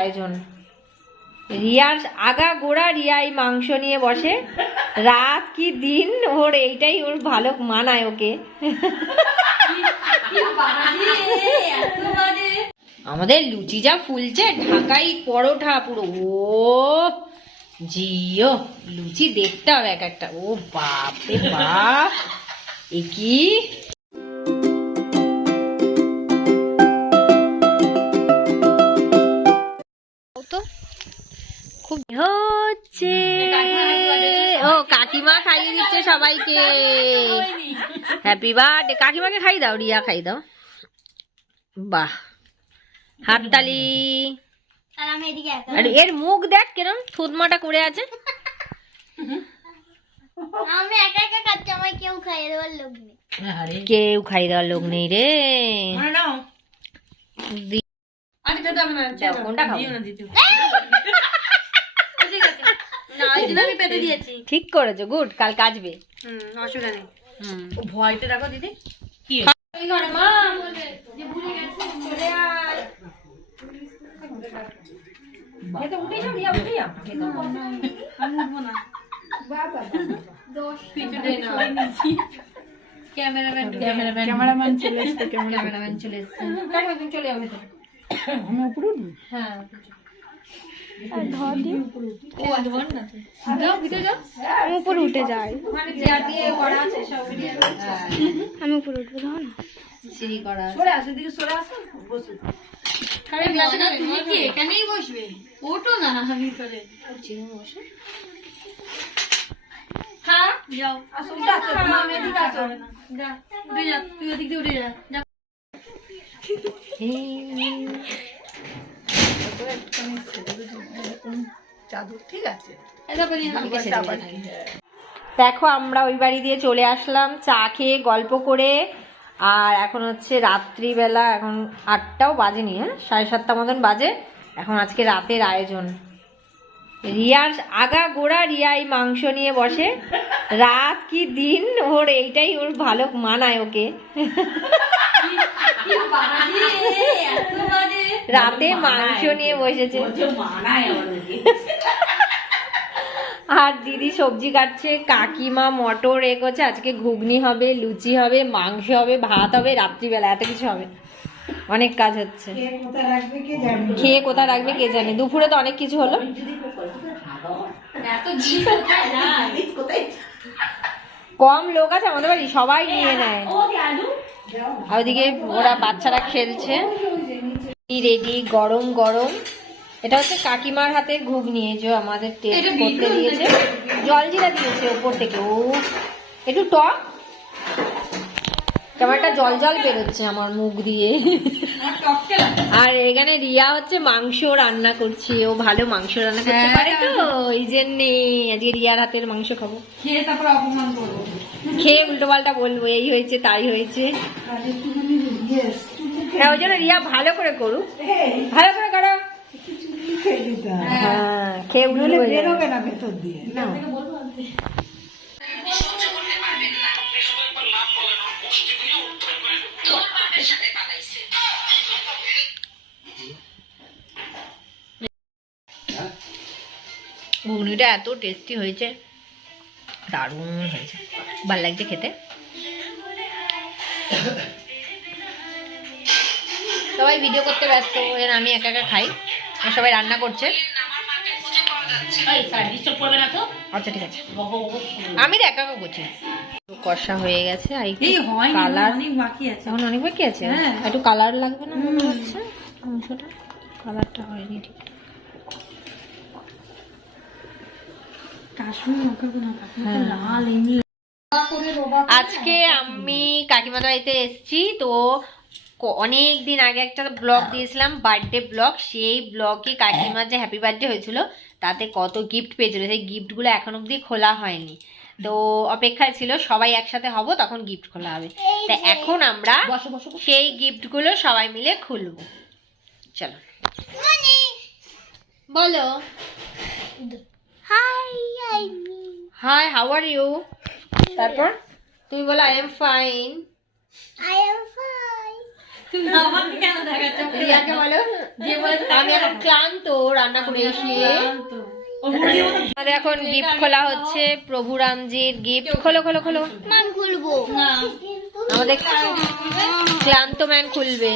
আয়োজন। রিয়ার আগা গোড়া রিয়া এই মাংস নিয়ে বসে। রাত কি দিন ওর এইটাই ওর ভালো মানায় ওকে। আমাদের লুচি যা ফুলছে, ঢাকাই পরোটা পুরো। ও জিও, লুচি দেখতে হবে এক একটা। ও বাপ রে বাপ। এ কি? কাকিমা খাইয়ে দিচ্ছে সবাইকে। হ্যাপি বার্থডে কাকিমাকে খাই দাও রিয়া খাই দাও। বাহ। হাততালি। এর মুখ দেখ কেরম থুতমাটা করে আছে। আমি একা একা খাচ্ছি আমার কেউ খাইয়ে দেওয়ার লোক নেই। কেউ খাই দেওয়ার লোক নেই রে। দি- দাও, কোনটা খাব? ঠিক করেছ গুড কাল কাজবে হুম ভয়তে দেখো দিদি। ক্যামেরাম্যান চলে এসছে ক্যামেরাম্যান চলে এসছে। চলে হ্যাঁ আমি উপরে উঠে আমি তুমি কি এখানেই বসবে? ওঠো না আমি করে হ্যাঁ যাও। আসো উঠে আসো তুমি এদিকে আসো। যা উঠে যা তুই ওদিক দিয়ে উঠে যা। যা চাদর ঠিক আছে? এটা বানিয়ে নাও। দেখো আমরা ওই বাড়ি দিয়ে চলে আসলাম চা খেয়ে গল্প করে। আর এখন হচ্ছে রাত্রিবেলা এখন আটটাও বাজেনি হ্যাঁ? সাড়ে সাতটা মতন বাজে। এখন আজকে রাতের আয়োজন। রিয়ার আগা গোড়া রিয়া এই মাংস নিয়ে বসে। রাত কি দিন ওর এইটাই ওর ভালো মানায় ওকে। রাতে মাংস নিয়ে বসেছে। আর দিদি সবজি কাটছে কাকিমা মটর এ করছে আজকে ঘুগনি হবে লুচি হবে মাংস হবে ভাত হবে রাত্রিবেলা এত কিছু হবে। অনেক কাজ হচ্ছে। খেয়ে কোথায় রাখবে কে জানে? দুপুরে তো অনেক কিছু হলো। কম লোক আছে আমাদের বাড়ি সবাই নিয়ে নেয়। আর ওদিকে ওরা বাচ্চারা খেলছে। রেডি গরম গরম। এটা হচ্ছে কাকিমার হাতে ঘুগনি যে আমাদের টেস্ট করতে দিয়েছে। জল জিরা দিয়েছে ওপর থেকে ও একটু টক। কেমন একটা জল জল বেরোচ্ছে আমার মুখ দিয়ে। আর এখানে রিয়া হচ্ছে মাংস রান্না করছে ও ভালো মাংস রান্না করতে পারে তো? ওই জন্যে আজকে রিয়ার হাতের মাংস খাব। খেয়ে তারপর অপমান করব। খেয়ে উল্টো পাল্টা বলব এই হয়েছে তাই হয়েছে। হ্যাঁ ওই জন্য রিয়া ভালো করে করুক। ভালো করে করো। হ্যাঁ খেয়ে উঠলে বেরোবে না ভেতর দিয়ে ঘুগনিটা এত টেস্টি হয়েছে। দারুণ হয়েছে। ভালো লাগছে খেতে? সবাই ভিডিও করতে ব্যস্ত আমি একা একা খাই। আর সবাই রান্না করছে। আচ্ছা ঠিক আছে। আমি তো একা একা করছি। কষা হয়ে গেছে আর একটু কালার অনেক বাকি আছে। এখন অনেক বাকি আছে? হ্যাঁ। একটু কালার লাগবে না মনে হচ্ছে? মাংসটা কালারটা হয়নি ঠিক। হ্যাঁ। আজকে আমি কাকিমার বাড়িতে এসেছি তো অনেক দিন আগে একটা ব্লগ দিয়েছিলাম বার্থডে ব্লগ সেই ব্লগে কাকিমার যে হ্যাপি বার্থডে হয়েছিল তাতে কত গিফট পেয়েছিল সেই গিফটগুলো এখন অবধি খোলা হয়নি। তো অপেক্ষায় ছিল সবাই একসাথে হব তখন গিফট খোলা হবে। তা এখন আমরা সেই গিফটগুলো সবাই মিলে খুলবো। চলো। বলো। Hi I hi how are you তারপর? তুমি বলো I am fine I am fine আমাকে কেন দেখাচ্ছ? রিয়াকে বলো যে বলে আমি এখন ক্লান্ত রান্না করে এসে আমাদের এখন গিফট খোলা হচ্ছে। প্রভু রামজির গিফট খোলো খোলো খোলো। মান খুলবো। আমাদের ক্লান্ত ম্যান খুলবে।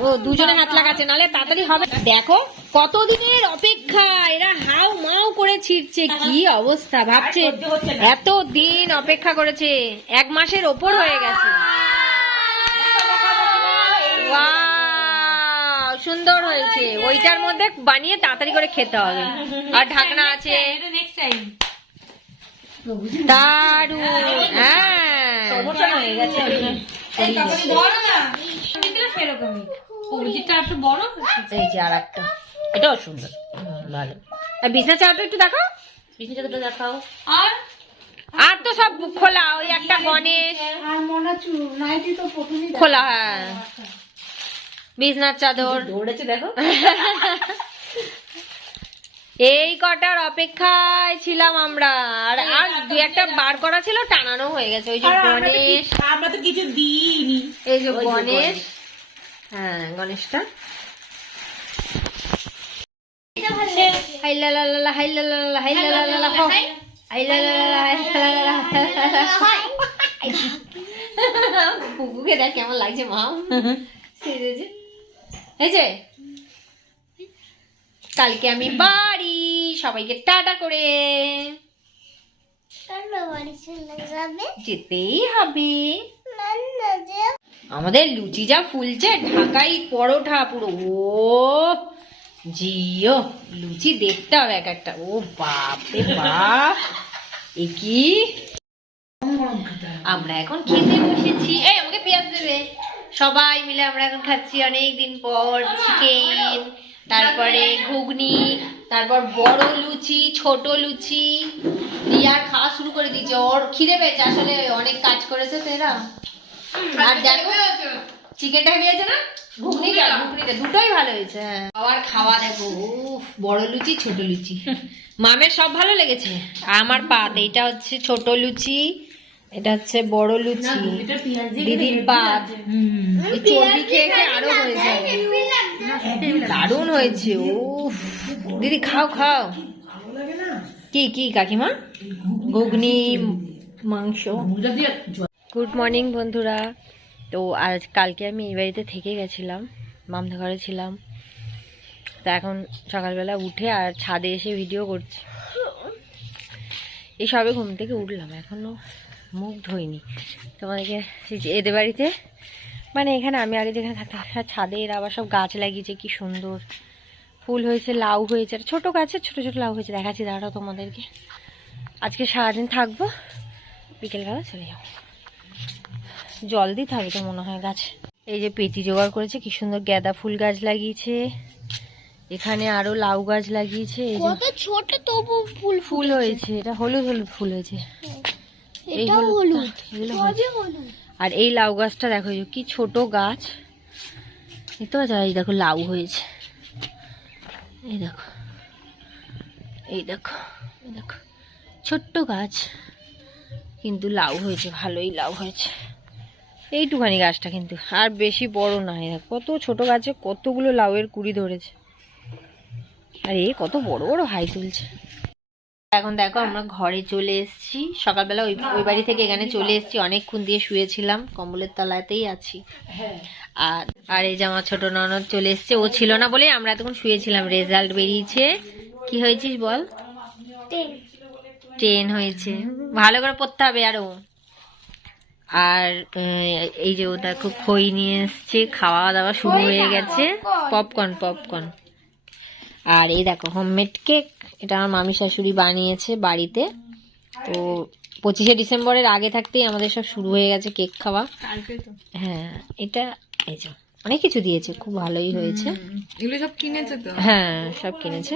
ও, দুজনে হাত লাগাচ্ছে নালে তাড়াতাড়ি হবে। দেখো, কতদিনের অপেক্ষা। এরা হাউ মাউ করে ছিটছে। কি অবস্থা, ভাবছে। এত দিন অপেক্ষা করেছে। এক মাসের ওপর হয়ে গেছে। সুন্দর হয়েছে। ওইটার মধ্যে বানিয়ে তাড়াতাড়ি করে খেতে হবে। আর ঢাকনা আছে। দারুণ হ্যাঁ। এই যে আর একটা এটাও সুন্দর। ভালো। আর বিছনা একটু দেখো বিছনা চাদরটা দেখাও। আর? আর তো সব খোলা। ওই একটা গণেশ। আর মনে হচ্ছে নাইটি তো প্রথমেই খোলা হ্যাঁ। বিছনার চাদর দৌড়েছে দেখো এই কটার অপেক্ষায় ছিলাম আমরা আর আর দু একটা বার করা ছিল টানানো হয়ে গেছে ওই যে গণেশ আমরা তো কিছু দিইনি এই যে গণেশ হ্যাঁ গণেশটা হাইলালালা হাইলালালা হাইলালালা হো। হাইলালালা হাইলালালা হাইলালালা। কুকুকে দেখ কেমন লাগছে মা সেজেছে এই যে। কালকে আমি বাড়ি। সবাইকে টাটা করে। যেতেই হবে। আমাদের লুচি যা ফুলছে ঢাকাই পরোটা পুরো। ও জিও লুচি দেখতে হবে এক একটা। ও বাপ রে বাপ। এ কি? আমরা এখন খেতে বসেছি। এই আমাকে পেঁয়াজ দেবে। সবাই মিলে আমরা এখন খাচ্ছি অনেক দিন পর চিকেন তারপরে ঘুগনি তারপর বড় লুচি ছোট লুচি। রিয়ার খাওয়া শুরু করে দিয়েছে। ওর খিদে পেয়েছে আসলে অনেক কাজ করেছে তো এরা আর দেখো চিকেনটা হেভি আছে না? ঘুগনিটা ঘুগনিটা। দুটোই ভালো হয়েছে হ্যাঁ। আবার খাওয়া দেখো উফ বড় লুচি ছোট লুচি। মামের সব ভালো লেগেছে? আমার পাত এইটা হচ্ছে ছোট লুচি এটা হচ্ছে বড় লুচি। দিদির পাত চর্বি খেয়ে খেয়ে আরও হয়ে যাবে। দারুণ হয়েছে উফ। দিদি খাও খাও। কি কি কাকিমা? ঘুগনি মাংস। গুড মর্নিং বন্ধুরা। তো আজ কালকে আমি এই বাড়িতে থেকে গেছিলাম মামদা ঘরে ছিলাম। তা এখন সকালবেলা উঠে আর ছাদে এসে ভিডিও করছি। এই সবে ঘুম থেকে উঠলাম এখনও মুখ ধুইনি। তোমাদেরকে এদের বাড়িতে মানে এখানে আমি আগে যেখানে থাকতাম ছাদে এরা আবার সব গাছ লাগিয়েছে কি সুন্দর। ফুল হয়েছে লাউ হয়েছে ছোটো গাছে ছোটো ছোটো লাউ হয়েছে দেখাচ্ছি দাঁড়াও তোমাদেরকে। আজকে সারাদিন থাকব বিকেলবেলা চলে যাব। জল দিতে হবে তো মনে হয় গাছ। এই যে পেটি জোগাড় করেছে কি সুন্দর গাঁদা ফুল গাছ লাগিয়েছে। এখানে আরও লাউ গাছ লাগিয়েছে ছোট তবু ফুল ফুল হয়েছে এটা হলুদ হলুদ ফুল হয়েছে। এই হলুদ। আর এই লাউ গাছটা দেখো কি ছোট গাছ। দেখতে পাচ্ছ? এই দেখো লাউ হয়েছে। এই দেখো এই দেখো এই দেখো। ছোট্ট গাছ কিন্তু লাউ হয়েছে ভালোই লাউ হয়েছে। এইটুখানি গাছটা কিন্তু আর বেশি বড় না এই কত ছোট গাছে কতগুলো লাউয়ের কুড়ি ধরেছে। আর এ কত বড় বড় হাই তুলছে। এখন দেখো আমরা ঘরে চলে এসেছি। সকালবেলা ওই ওই বাড়ি থেকে এখানে চলে এসেছি। অনেকক্ষণ দিয়ে শুয়েছিলাম। কম্বলের তলাতেই আছি। আর আর এই যে আমার ছোট ননদ চলে এসেছে। ও ছিল না বলে আমরা এতক্ষণ শুয়েছিলাম। রেজাল্ট বেরিয়েছে। কি হয়েছিস বল? ট্রেন হয়েছে। ভালো করে পড়তে হবে আরও। আর এই যে ও দেখো খই নিয়ে এসছে। খাওয়া দাওয়া শুরু হয়ে গেছে। পপকর্ন পপকর্ন আর এই দেখো হোমমেড কেক এটা আমার মামি শাশুড়ি বানিয়েছে বাড়িতে। তো পঁচিশে ডিসেম্বরের আগে থাকতেই আমাদের সব শুরু হয়ে গেছে কেক খাওয়া। হ্যাঁ এটা এই যে অনেক কিছু দিয়েছে খুব ভালোই হয়েছে। এগুলো সব কিনেছে তো? হ্যাঁ সব কিনেছে।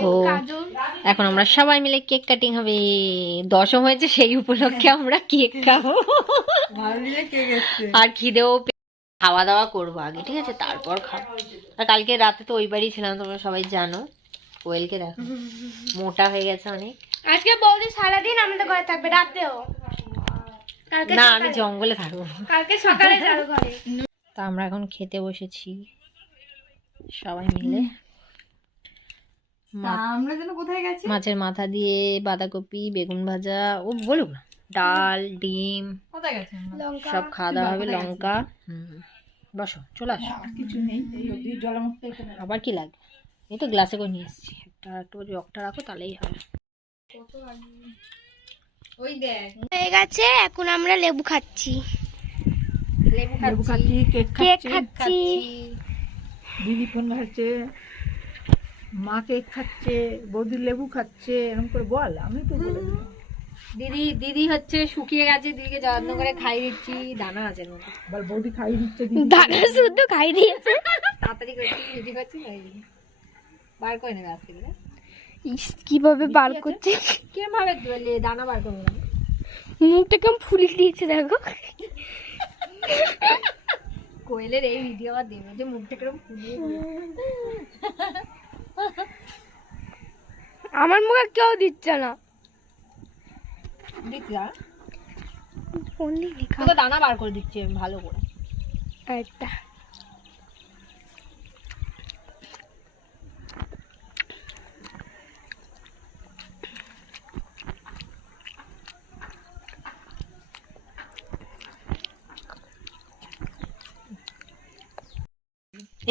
তো এখন আমরা সবাই মিলে কেক কাটিং হবে। দশম হয়েছে সেই উপলক্ষে আমরা কেক খাব। আর খিদেও খাওয়া দাওয়া করব আগে ঠিক আছে? তারপর খাব। আর কালকে রাতে তো ওই বাড়ি ছিলাম তোমরা সবাই জানো। কোয়েলকে দেখো। মোটা হয়ে গেছে অনেক। আজকে বৌদি সারাদিন আমাদের ঘরে থাকবে রাতেও। না আমি জঙ্গলে থাকব। কালকে সকালে যাবে ঘরে। তা আমরা এখন খেতে বসেছি। সবাই মিলে। মা- আমরা যেন কোথায় গেছি? মাছের মাথা দিয়ে বাঁধাকপি বেগুন ভাজা ও বলুক না। ডাল ডিম? সব খাওয়া দাওয়া হবে লঙ্কা। বসো চলে আসো। আবার কি লাগবে এই তো গ্লাসে করে নিয়ে এসেছি। একটা একটু জগটা রাখো তাহলেই হবে ওই দেখ। হয়ে গেছে এখন আমরা লেবু খাচ্ছি। লেবু খাচ্ছি। কেক কেক খাচ্ছি। দিদি ফোন খাচ্ছে মা কেক খাচ্ছে বৌদি লেবু খাচ্ছে এরকম করে বল আমি তো বলে। দিদি দিদি হচ্ছে শুকিয়ে গেছে দিদিকে যত্ন করে খাই দিচ্ছি। দানা আছে বল বৌদি খাইয়ে দিচ্ছে দাদা শুদ্ধ খাই দিয়েছে। তাড়াতাড়ি করছি দিদি করছি ওই বার করে নেবে আজকে কীভাবে বার করছে? কিরম ভাবে বলে দানা বার করব মুখটা কেমন ফুলিয়ে দিয়েছে দেখো। কোয়েলের এই ভিডিও আবার দেবে যে মুখটা কিরম ফুলিয়ে আমার মুখে কেউ দিচ্ছে না। ফোন লেখা। তোকে দানা বার করে দিচ্ছি আমি ভালো করে। একটা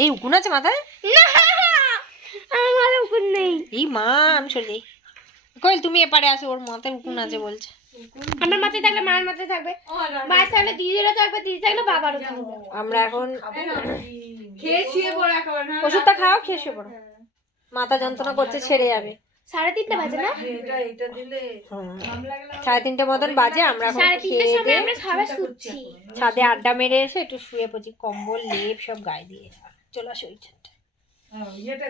এই উকুন আছে মাথায়? আমার উপর নেই। এই মা আমি সরে যাই। কোয়েল তুমি এপারে আসো ওর মাথায় উকুন আছে বলছে। আমার মাথায় থাকলে মার মাথায় থাকবে। মায়ের থাকলে দিদিরও থাকবে দিদি থাকলে বাবারও থাকবে। আমরা এখন খেয়ে শুয়ে পড় একেবারে না ওষুধটা খাও খেয়ে শুয়ে পড়ো। মাথা যন্ত্রণা করছে ছেড়ে যাবে। সাড়ে তিনটে বাজে না? এটা এটা দিলে সাড়ে তিনটে মতন বাজে আমরা খেয়ে শুচ্ছি। ছাদে আড্ডা মেরে এসে একটু শুয়ে পড়ছি কম্বল লেপ সব গায়ে দিয়ে চলে আসো ওইখানটা আহ, ইয়েটা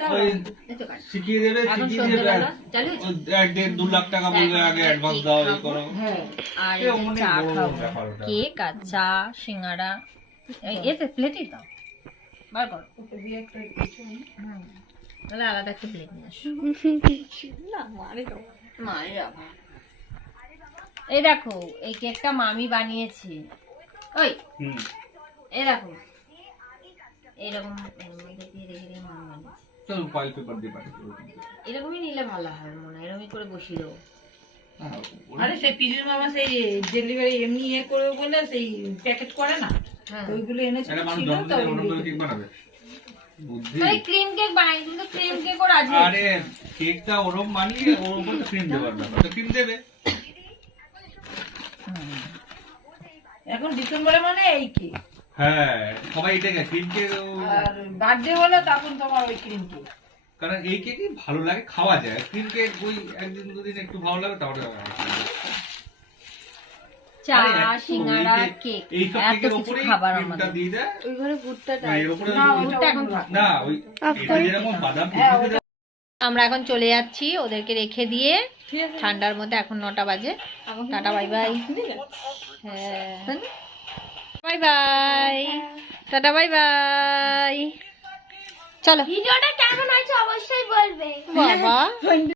না শিখিয়ে দেবে শিখিয়ে দেবে। এক দেড় দু লাখ টাকা বলবে আগে অ্যাডভান্স দাও এই করো। আর এ এই যে অনেক চা খাব কেক আর চা সিঙ্গারা এতে প্লেটই দাও। বার করো। হুম। তাহলে আলাদা একটা প্লেট নিয়ে আসো। মায়ের অভাব। এই দেখো এই কেকটা মামি বানিয়েছে। ওই। এই দেখো। এরকম চলো পেপার দিয়ে পাঠিয়ে দেবো। এরকমই নিলে ভালো হয় মনে হয় এরকমই করে বসিয়ে দেবো হ্যাঁ, আরে সেই পিজুর মামা সেই ডেলিভারি এমনি ইয়ে করবে বলে সেই প্যাকেট করে না? হ্যাঁ। ওইগুলো ছিল তো তাই ক্রিম কেক বানাই কিন্তু ক্রিম কেক ওর আজকে আরে কেকটা ওরম বানিয়ে ওর উপর ক্রিম দেবার ব্যাপার। তো ক্রিম দেবে। এখন ডিসেম্বরে মানে এই কি হ্যাঁ সবাই এটা ক্রিম কেক বার্থডে হলে তখন তোমার ওই ক্রিম কি। কারণ এই কেকই ভালো লাগে খাওয়া যায়। ক্রিম কেক ওই একদিন দুদিন একটু ভালো লাগে তারপরে চা সিঙ্গারা কেক এত কিছু খাবার আমাদের। ওই ঘরে ভুট্টা না, এর ওপরে না ওই- ওটা এখন এখন না ওই যেরকম বাদাম আমরা এখন চলে যাচ্ছি ওদেরকে রেখে দিয়ে। ঠান্ডার মধ্যে এখন নটা বাজে। Tata bye bye. হ্যাঁ। Bye bye tata bye bye চলো। ভিডিওটা কেমন হয়েছে অবশ্যই বলবে। বাবা।